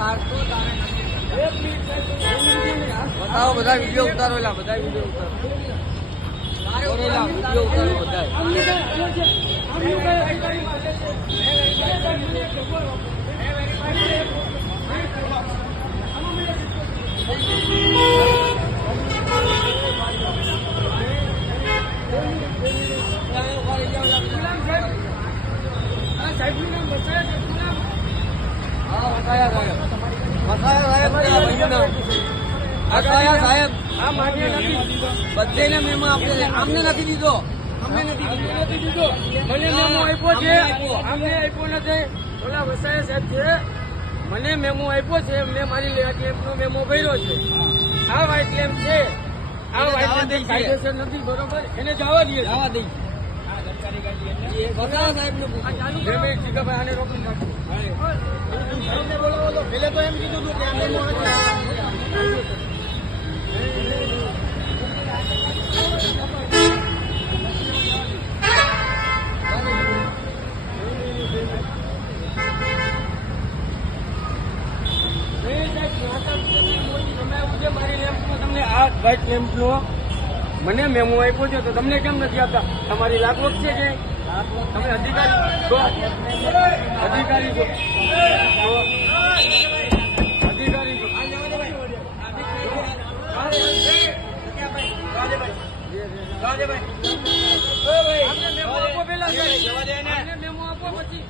बताओ બધા વિડિયો ઉતારો લા બધા વિડિયો ઉતારો વિડિયો ઉતારો બધા સાહેબ આ માન્ય નથી બધેને મેમો આપણે આમને નથી દીધો અમને નથી દીધો મને મેમો આપ્યો છે અમને આપ્યો નથી ઓલા વસાયા સાહેબ છે મને મેમો આપ્યો છે મેં મારી લેમ્પનો મેમો ભર્યો છે આ વ્હાઇટ લેમ્પ છે આ વ્હાઇટ લેમ્પ કાયદેસર નથી બરોબર એને જવા દઈએ બતાવો સાહેબ ને ભાઈ આને રોકડી નાખો બોલો પેલે તો એમ કીધું હતું કે આ મેમો તમને આ વ્હાઇટ લેમ્પનો મને મેમો આપ્યો છે તો તમને કેમ નથી આપતા તમારી લાગવગ છે કે તમે અધિકારી છો અધિકારી છો અધિકારી છો મેમો આપો પેલા મેમો આપો પછી